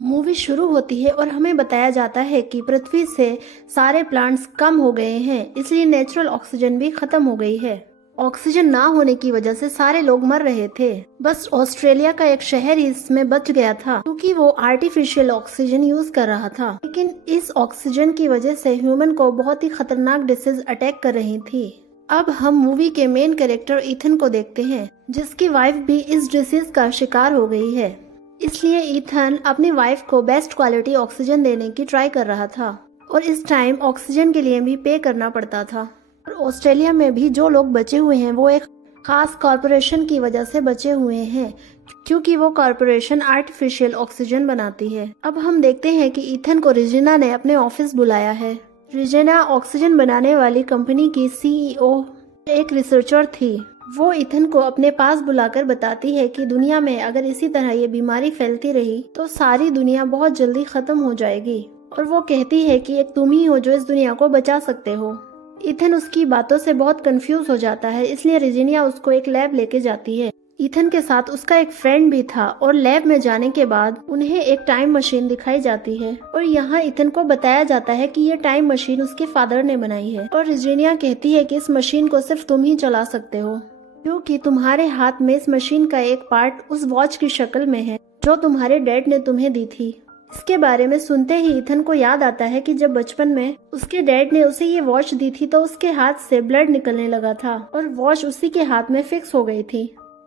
Movie शुरू होती है और हमें बताया जाता है कि पृथ्वी से सारे प्लांट्स कम हो गए हैं, इसलिए नेचुरल ऑक्सीजन भी खत्म हो गई है। ऑक्सीजन ना होने की वजह से सारे लोग मर रहे थे। बस ऑस्ट्रेलिया का एक शहर ही इसमें बच गया था, क्योंकि वो आर्टिफिशियल ऑक्सीजन यूज कर रहा था। लेकिन इस ऑक्सीजन की वजह से ह्यूमन को बहुत ही खतरनाक डिसीज अटैक कर रही थी। अब हम मूवी के मेन कैरेक्टर ईथन को देखते हैं, जिसकी वाइफ भी इस डिसीज का शिकार हो गई है। इसलिए ईथन अपनी वाइफ को बेस्ट क्वालिटी ऑक्सीजन देने की ट्राई कर रहा था, और इस टाइम ऑक्सीजन के लिए भी पे करना पड़ता था। और ऑस्ट्रेलिया में भी जो लोग बचे हुए हैं वो एक खास कॉरपोरेशन की वजह से बचे हुए हैं, क्योंकि वो कॉरपोरेशन आर्टिफिशियल ऑक्सीजन बनाती है। अब हम देखते हैं कि ईथन को रिजिना ने अपने ऑफिस बुलाया है। रिजिना ऑक्सीजन बनाने वाली कंपनी की सीईओ एक रिसर्चर थी। वो ईथन को अपने पास बुलाकर बताती है कि दुनिया में अगर इसी तरह ये बीमारी फैलती रही तो सारी दुनिया बहुत जल्दी खत्म हो जाएगी, और वो कहती है कि एक तुम ही हो जो इस दुनिया को बचा सकते हो। ईथन उसकी बातों से बहुत कंफ्यूज हो जाता है, इसलिए रिजिनिया उसको एक लैब लेके जाती है। ईथन के साथ उसका एक फ्रेंड भी था, और लैब में जाने के बाद उन्हें एक टाइम मशीन दिखाई जाती है, और यहाँ ईथन को बताया जाता है कि ये टाइम मशीन उसके फादर ने बनाई है। और रिजिनिया कहती है कि इस मशीन को सिर्फ तुम ही चला सकते हो, क्योंकि तुम्हारे हाथ में इस मशीन का एक पार्ट उस वॉच की शक्ल में है जो तुम्हारे डैड ने तुम्हें दी थी। इसके बारे में सुनते ही ईथन को याद आता है कि जब बचपन में उसके डैड ने उसे ये वॉच दी थी तो उसके हाथ से ब्लड निकलने लगा था, और वॉच उसी के हाथ में फिक्स हो गई थी।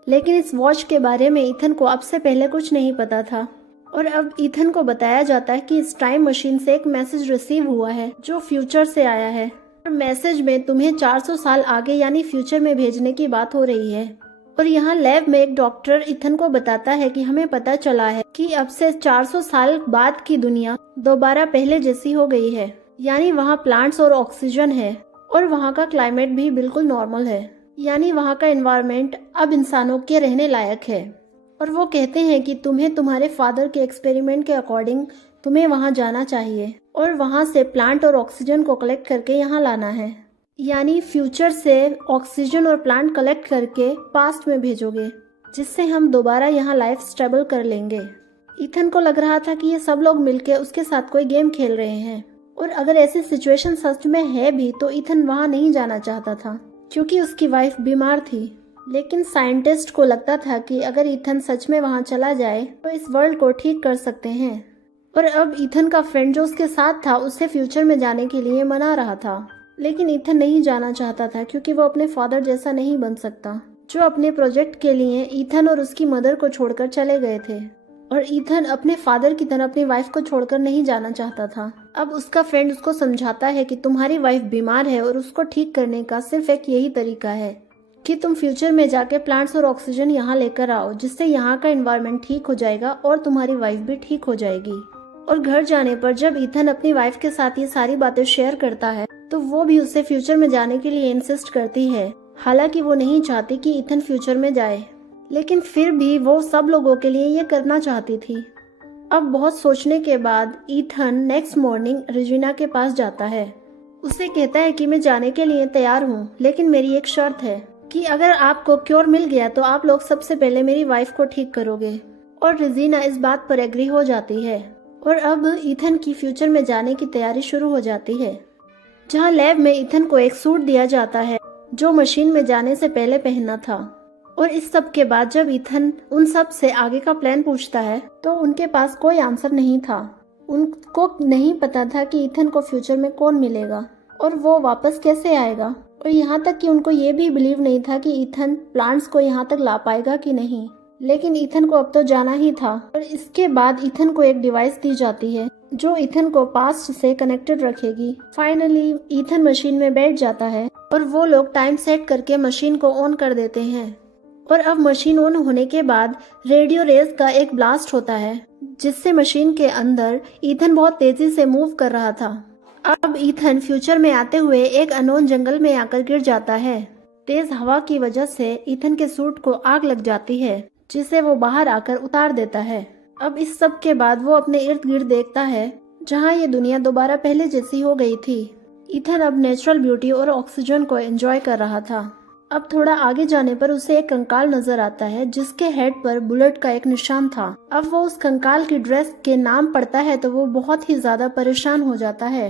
लेकिन इस वॉच के बारे में ईथन को अब से पहले कुछ नहीं पता था, और अब ईथन को बताया जाता है कि इस टाइम मशीन से एक मैसेज रिसीव हुआ है जो फ्यूचर से आया है, और मैसेज में तुम्हें 400 साल आगे यानी फ्यूचर में भेजने की बात हो रही है। और यहाँ लैब में एक डॉक्टर ईथन को बताता है कि हमें पता चला है कि अब से 400 साल बाद की दुनिया दोबारा पहले जैसी हो गई है, यानी वहाँ प्लांट्स और ऑक्सीजन है, और वहाँ का क्लाइमेट भी बिल्कुल नॉर्मल है, यानी वहाँ का एनवायरनमेंट अब इंसानों के रहने लायक है। और वो कहते हैं कि तुम्हें तुम्हारे फादर के एक्सपेरिमेंट के अकॉर्डिंग तुम्हें वहाँ जाना चाहिए, और वहाँ से प्लांट और ऑक्सीजन को कलेक्ट करके यहाँ लाना है, यानी फ्यूचर से ऑक्सीजन और प्लांट कलेक्ट करके पास्ट में भेजोगे, जिससे हम दोबारा यहाँ लाइफ स्टेबल कर लेंगे। ईथन को लग रहा था कि ये सब लोग मिलके उसके साथ कोई गेम खेल रहे हैं, और अगर ऐसी सिचुएशन सच में है भी तो ईथन वहाँ नहीं जाना चाहता था, क्योंकि उसकी वाइफ बीमार थी। लेकिन साइंटिस्ट को लगता था कि अगर ईथन सच में वहाँ चला जाए तो इस वर्ल्ड को ठीक कर सकते हैं। और अब ईथन का फ्रेंड जो उसके साथ था उससे फ्यूचर में जाने के लिए मना रहा था, लेकिन ईथन नहीं जाना चाहता था, क्योंकि वो अपने फादर जैसा नहीं बन सकता, जो अपने प्रोजेक्ट के लिए ईथन और उसकी मदर को छोड़कर चले गए थे। और ईथन अपने फादर की तरह अपनी वाइफ को छोड़कर नहीं जाना चाहता था। अब उसका फ्रेंड उसको समझाता है कि तुम्हारी वाइफ बीमार है और उसको ठीक करने का सिर्फ एक यही तरीका है कि तुम फ्यूचर में जाके प्लांट्स और ऑक्सीजन यहाँ लेकर आओ, जिससे यहाँ का एनवायरनमेंट ठीक हो जाएगा और तुम्हारी वाइफ भी ठीक हो जाएगी। और घर जाने पर जब ईथन अपनी वाइफ के साथ ये सारी बातें शेयर करता है तो वो भी उससे फ्यूचर में जाने के लिए इंसिस्ट करती है, हालांकि वो नहीं चाहती कि ईथन फ्यूचर में जाए, लेकिन फिर भी वो सब लोगों के लिए ये करना चाहती थी। अब बहुत सोचने के बाद ईथन नेक्स्ट मॉर्निंग रिजिना के पास जाता है। उसे कहता है कि मैं जाने के लिए तैयार हूँ, लेकिन मेरी एक शर्त है कि अगर आपको क्योर मिल गया तो आप लोग सबसे पहले मेरी वाइफ को ठीक करोगे। और रिजिना इस बात पर एग्री हो जाती है, और अब ईथन की फ्यूचर में जाने की तैयारी शुरू हो जाती है, जहाँ लैब में ईथन को एक सूट दिया जाता है जो मशीन में जाने से पहले पहनना था। और इस सब के बाद जब ईथन उन सब से आगे का प्लान पूछता है तो उनके पास कोई आंसर नहीं था। उनको नहीं पता था कि ईथन को फ्यूचर में कौन मिलेगा और वो वापस कैसे आएगा, और यहाँ तक कि उनको ये भी बिलीव नहीं था कि ईथन प्लांट्स को यहाँ तक ला पाएगा कि नहीं। लेकिन ईथन को अब तो जाना ही था। और इसके बाद ईथन को एक डिवाइस दी जाती है जो ईथन को पास्ट से कनेक्टेड रखेगी। फाइनली ईथन मशीन में बैठ जाता है, और वो लोग टाइम सेट करके मशीन को ऑन कर देते हैं। और अब मशीन ऑन होने के बाद रेडियो रेज का एक ब्लास्ट होता है, जिससे मशीन के अंदर ईथन बहुत तेजी से मूव कर रहा था। अब ईथन फ्यूचर में आते हुए एक अननोन जंगल में आकर गिर जाता है। तेज हवा की वजह से ईथन के सूट को आग लग जाती है, जिसे वो बाहर आकर उतार देता है। अब इस सब के बाद वो अपने इर्द गिर्द देखता है, जहाँ ये दुनिया दोबारा पहले जैसी हो गई थी। ईथन अब नेचुरल ब्यूटी और ऑक्सीजन को एंजॉय कर रहा था। अब थोड़ा आगे जाने पर उसे एक कंकाल नजर आता है जिसके हेड पर बुलेट का एक निशान था। अब वो उस कंकाल की ड्रेस के नाम पढ़ता है तो वो बहुत ही ज्यादा परेशान हो जाता है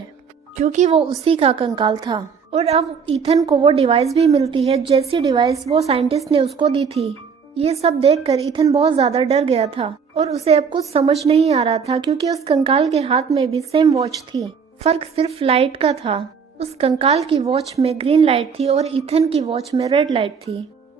क्योंकि वो उसी का कंकाल था। और अब ईथन को वो डिवाइस भी मिलती है जैसी डिवाइस वो साइंटिस्ट ने उसको दी थी। ये सब देखकर ईथन बहुत ज्यादा डर गया था और उसे अब कुछ समझ नहीं आ रहा था क्योंकि उस कंकाल के हाथ में भी सेम वॉच थी, फर्क सिर्फ लाइट का था। उस कंकाल की वॉच में ग्रीन लाइट थी और ईथन की वॉच में रेड लाइट थी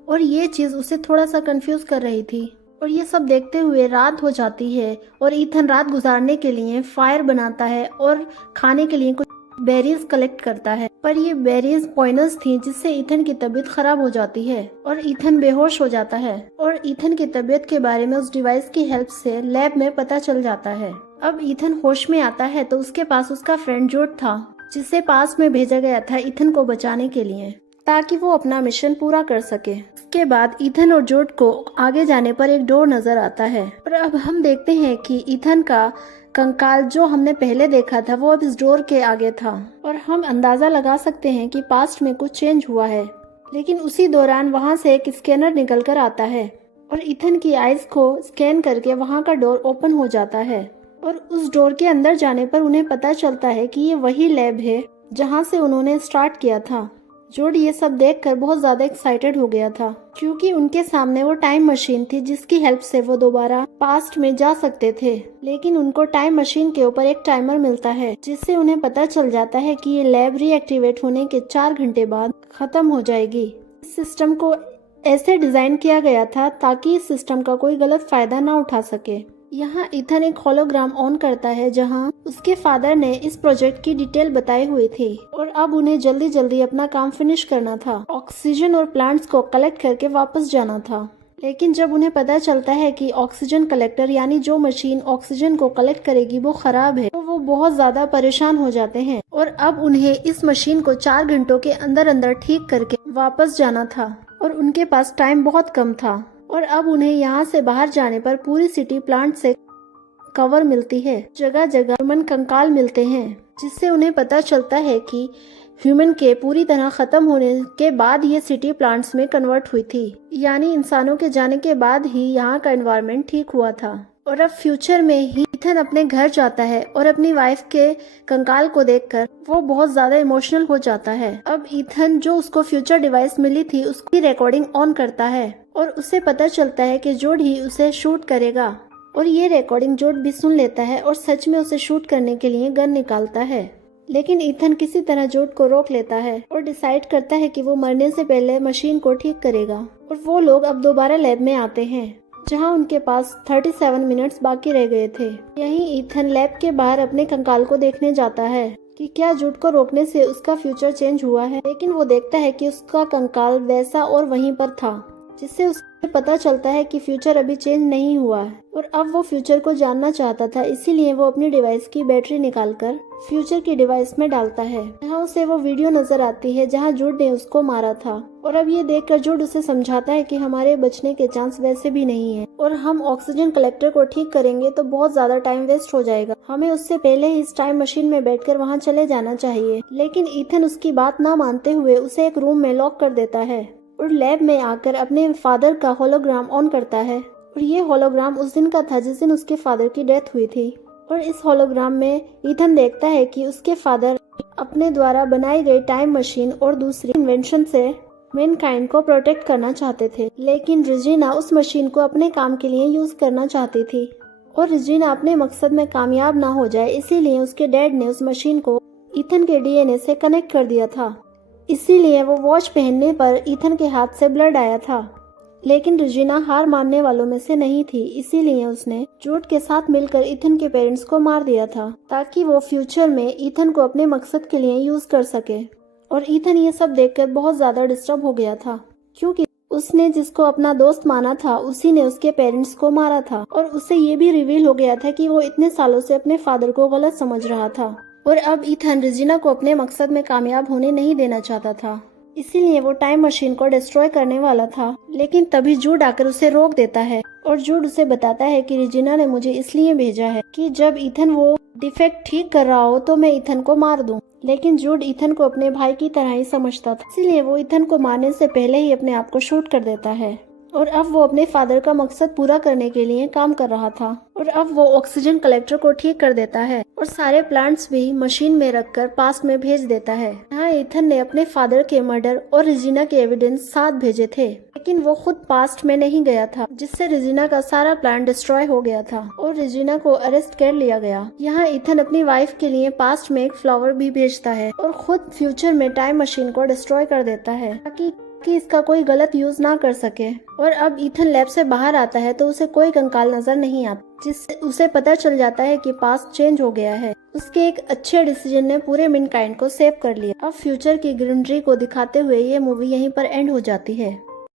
और ये चीज उसे थोड़ा सा कंफ्यूज कर रही थी। और ये सब देखते हुए रात हो जाती है और ईथन रात गुजारने के लिए फायर बनाता है और खाने के लिए कुछ बेरीज कलेक्ट करता है, पर ये बेरीज पॉइजनस थी जिससे ईथन की तबीयत खराब हो जाती है और ईथन बेहोश हो जाता है। और ईथन की तबीयत के बारे में उस डिवाइस की हेल्प से लैब में पता चल जाता है। अब ईथन होश में आता है तो उसके पास उसका फ्रेंड जोड था जिसे पास में भेजा गया था ईथन को बचाने के लिए ताकि वो अपना मिशन पूरा कर सके। इसके बाद ईथन और जोड को आगे जाने पर एक डोर नजर आता है और अब हम देखते हैं कि ईथन का कंकाल जो हमने पहले देखा था वो अब इस डोर के आगे था और हम अंदाजा लगा सकते हैं कि पास्ट में कुछ चेंज हुआ है। लेकिन उसी दौरान वहां से एक स्कैनर निकल कर आता है और ईथन की आईज को स्कैन करके वहां का डोर ओपन हो जाता है और उस डोर के अंदर जाने पर उन्हें पता चलता है कि ये वही लैब है जहां से उन्होंने स्टार्ट किया था। जोड ये सब देखकर बहुत ज्यादा एक्साइटेड हो गया था क्योंकि उनके सामने वो टाइम मशीन थी जिसकी हेल्प से वो दोबारा पास्ट में जा सकते थे। लेकिन उनको टाइम मशीन के ऊपर एक टाइमर मिलता है जिससे उन्हें पता चल जाता है कि ये लैब रीएक्टिवेट होने के 4 घंटे बाद खत्म हो जाएगी। इस सिस्टम को ऐसे डिजाइन किया गया था ताकि इस सिस्टम का कोई गलत फायदा ना उठा सके। यहाँ ईथन एक होलोग्राम ऑन करता है जहाँ उसके फादर ने इस प्रोजेक्ट की डिटेल बताई हुई थी और अब उन्हें जल्दी जल्दी अपना काम फिनिश करना था। ऑक्सीजन और प्लांट्स को कलेक्ट करके वापस जाना था। लेकिन जब उन्हें पता चलता है कि ऑक्सीजन कलेक्टर यानी जो मशीन ऑक्सीजन को कलेक्ट करेगी वो खराब है तो वो बहुत ज्यादा परेशान हो जाते हैं और अब उन्हें इस मशीन को 4 घंटों के अंदर अंदर ठीक करके वापस जाना था और उनके पास टाइम बहुत कम था। और अब उन्हें यहाँ से बाहर जाने पर पूरी सिटी प्लांट से कवर मिलती है। जगह जगह ह्यूमन कंकाल मिलते हैं जिससे उन्हें पता चलता है कि ह्यूमन के पूरी तरह खत्म होने के बाद ये सिटी प्लांट्स में कन्वर्ट हुई थी, यानी इंसानों के जाने के बाद ही यहाँ का एनवायरनमेंट ठीक हुआ था। और अब फ्यूचर में ही ईथन अपने घर जाता है और अपनी वाइफ के कंकाल को देखकर वो बहुत ज्यादा इमोशनल हो जाता है। अब ईथन जो उसको फ्यूचर डिवाइस मिली थी उसकी रिकॉर्डिंग ऑन करता है और उसे पता चलता है कि जोड ही उसे शूट करेगा और ये रिकॉर्डिंग जोड भी सुन लेता है और सच में उसे शूट करने के लिए गन निकालता है। लेकिन ईथन किसी तरह जोड को रोक लेता है और डिसाइड करता है कि वो मरने से पहले मशीन को ठीक करेगा। और वो लोग अब दोबारा लैब में आते हैं जहां उनके पास 37 मिनट्स बाकी रह गए थे। यहीं ईथन लैब के बाहर अपने कंकाल को देखने जाता है कि क्या जोड को रोकने से उसका फ्यूचर चेंज हुआ है। लेकिन वो देखता है कि उसका कंकाल वैसा और वहीं पर था जिससे उसे पता चलता है कि फ्यूचर अभी चेंज नहीं हुआ है और अब वो फ्यूचर को जानना चाहता था। इसीलिए वो अपनी डिवाइस की बैटरी निकालकर फ्यूचर की डिवाइस में डालता है जहाँ उसे वो वीडियो नजर आती है जहाँ जूड ने उसको मारा था। और अब ये देखकर जूड उसे समझाता है कि हमारे बचने के चांस वैसे भी नहीं है और हम ऑक्सीजन कलेक्टर को ठीक करेंगे तो बहुत ज्यादा टाइम वेस्ट हो जाएगा, हमें उससे पहले ही इस टाइम मशीन में बैठकर वहाँ चले जाना चाहिए। लेकिन ईथन उसकी बात न मानते हुए उसे एक रूम में लॉक कर देता है और लैब में आकर अपने फादर का होलोग्राम ऑन करता है। और ये होलोग्राम उस दिन का था जिस दिन उसके फादर की डेथ हुई थी। और इस होलोग्राम में ईथन देखता है कि उसके फादर अपने द्वारा बनाई गई टाइम मशीन और दूसरी इन्वेंशन से मैनकाइंड को प्रोटेक्ट करना चाहते थे। लेकिन रिजीना उस मशीन को अपने काम के लिए यूज करना चाहती थी और रिजीना अपने मकसद में कामयाब ना हो जाए इसीलिए उसके डैड ने उस मशीन को ईथन के डीएनए से कनेक्ट कर दिया था। इसीलिए वो वॉच पहनने पर ईथन के हाथ से ब्लड आया था। लेकिन रिजीना हार मानने वालों में से नहीं थी, इसीलिए उसने जूड के साथ मिलकर ईथन के पेरेंट्स को मार दिया था ताकि वो फ्यूचर में ईथन को अपने मकसद के लिए यूज कर सके। और ईथन ये सब देखकर बहुत ज्यादा डिस्टर्ब हो गया था क्योंकि उसने जिसको अपना दोस्त माना था उसी ने उसके पेरेंट्स को मारा था और उसे ये भी रिवील हो गया था कि वो इतने सालों से अपने फादर को गलत समझ रहा था। और अब ईथन रिजीना को अपने मकसद में कामयाब होने नहीं देना चाहता था, इसीलिए वो टाइम मशीन को डिस्ट्रॉय करने वाला था। लेकिन तभी जूड आकर उसे रोक देता है और जूड उसे बताता है कि रेजिना ने मुझे इसलिए भेजा है कि जब ईथन वो डिफेक्ट ठीक कर रहा हो तो मैं ईथन को मार दूं। लेकिन जूड ईथन को अपने भाई की तरह ही समझता था, इसीलिए वो ईथन को मारने से पहले ही अपने आप को शूट कर देता है। और अब वो अपने फादर का मकसद पूरा करने के लिए काम कर रहा था। और अब वो ऑक्सीजन कलेक्टर को ठीक कर देता है और सारे प्लांट्स भी मशीन में रखकर पास्ट में भेज देता है। यहाँ ईथन ने अपने फादर के मर्डर और रेजिना के एविडेंस साथ भेजे थे, लेकिन वो खुद पास्ट में नहीं गया था, जिससे रेजिना का सारा प्लान डिस्ट्रॉय हो गया था और रेजिना को अरेस्ट कर लिया गया। यहाँ ईथन अपनी वाइफ के लिए पास्ट में एक फ्लावर भी भेजता है और खुद फ्यूचर में टाइम मशीन को डिस्ट्रॉय कर देता है ताकि इसका कोई गलत यूज ना कर सके। और अब ईथन लैब से बाहर आता है तो उसे कोई कंकाल नजर नहीं आता, जिससे उसे पता चल जाता है कि पास्ट चेंज हो गया है। उसके एक अच्छे डिसीजन ने पूरे मैनकाइंड को सेव कर लिया। अब फ्यूचर की ग्रीनरी को दिखाते हुए ये मूवी यहीं पर एंड हो जाती है।